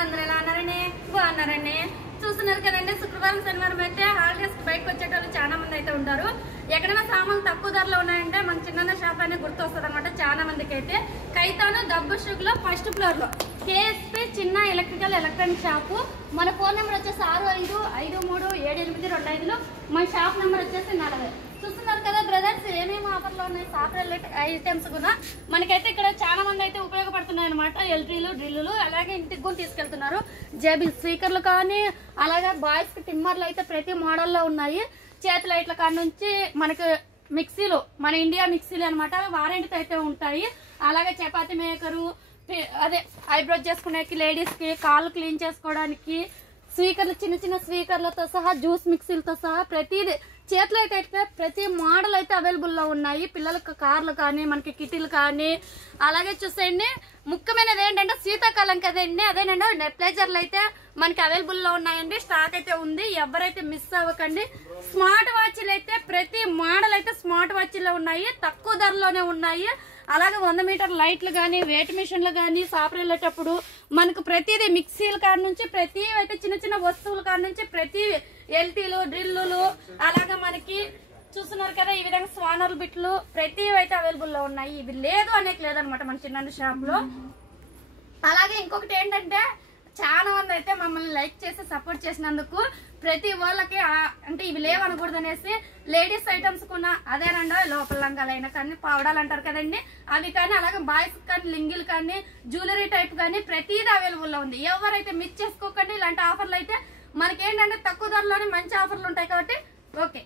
అందరూ ఎలా అన్నారని బాగున్నారండి. చూస్తున్నారు కదండి, శుక్రవారం శనివారం అయితే హాలిడేస్ బయటకు వచ్చేటోళ్ళు చాలా మంది అయితే ఉంటారు. ఎక్కడైనా సామాన్లు తక్కువ ధరలో ఉన్నాయంటే మన చిన్న షాప్ అనేది గుర్తు వస్తుంది అనమాట. చాలా మందికి అయితే కైతాను దబ్బుషుక్ లో ఫస్ట్ ఫ్లోర్ లో కేఎస్పీ చిన్న ఎలక్ట్రానిక్ షాపు. మన ఫోన్ నెంబర్ వచ్చేసి 65537825. మన షాప్ నెంబర్ వచ్చేసి 40. చూస్తున్నారు కదా బ్రదర్స్, ఏమేమి ఆఫర్లో ఉన్నాయి సాఫ్ట్వేర్ ఐటమ్స్ కూడా మనకైతే ఇక్కడ చాలా మంది అయితే ఉపయోగపడుతున్నాయి అనమాట. ఎల్టీలు డ్రిల్లులు అలాగే ఇంటికి కూడా తీసుకెళ్తున్నారు. జేబీ స్పీకర్లు కానీ అలాగే బాయ్స్ కి టిమ్మర్లు అయితే ప్రతి మోడల్లో ఉన్నాయి. చేతి లైట్ల కాడ నుంచి మనకి మిక్సీలు, మన ఇండియా మిక్సీలు అనమాట, వారంటీతో అయితే ఉంటాయి. అలాగే చపాతీ మేకరు, అదే ఐబ్రోస్ చేసుకునేకి, లేడీస్ కి కాళ్ళు క్లీన్ చేసుకోవడానికి స్పీకర్లు, చిన్న చిన్న స్పీకర్లతో సహా జ్యూస్ మిక్సీలతో సహా ప్రతిదీ చేతిలో అయితే ప్రతి మోడల్ అయితే అవైలబుల్ లో ఉన్నాయి. పిల్లలకు కార్లు కానీ మనకి కిటీలు కానీ. అలాగే చూసేయండి, ముఖ్యమైనది ఏంటంటే శీతాకాలం కదండి, అదేనండి నెప్లేజర్లు అయితే మనకి అవైలబుల్ లో ఉన్నాయండి. స్టాక్ అయితే ఉంది, ఎవరైతే మిస్ అవ్వకండి. స్మార్ట్ వాచ్లు అయితే ప్రతి మోడల్ అయితే స్మార్ట్ వాచ్లో ఉన్నాయి, తక్కువ ధరలోనే ఉన్నాయి. అలాగే 100 మీటర్ లైట్లు కానీ, వెయిట్ మిషన్లు కానీ, షాప్ వెళ్ళేటప్పుడు మనకు ప్రతిదీ మిక్సీల కాడ నుంచి ప్రతి అయితే చిన్న చిన్న వస్తువుల కాడ నుంచి ప్రతి ఎల్టీలు డ్రిల్లులు అలాగే మనకి చూస్తున్నారు కదా ఈ విధంగా స్వానర్ బిట్లు ప్రతి అయితే అవైలబుల్ లో ఉన్నాయి. ఇవి లేదు అనేక లేదనమాట మన చిన్న షాప్ లో. అలాగే ఇంకొకటి ఏంటంటే చాలా మంది అయితే మమ్మల్ని లైక్ చేసి సపోర్ట్ చేసినందుకు ప్రతి వాళ్ళకి అంటే ఇవి లేవనకూడదు అనేసి లేడీస్ ఐటమ్స్ కూడా అదేనండి, లోపల లంగాలైనా కానీ పావడాలు అంటారు కదండి అవి కానీ, అలాగే బాయ్స్ కానీ లింగిల్ కానీ జ్యువెలరీ టైప్ కానీ ప్రతిదీ అవైలబుల్ లో ఉంది. ఎవరైతే మిస్ చేసుకోకండి. ఇలాంటి ఆఫర్లు అయితే మనకేంటంటే తక్కువ ధరలోనే మంచి ఆఫర్లు ఉంటాయి కాబట్టి ఓకే.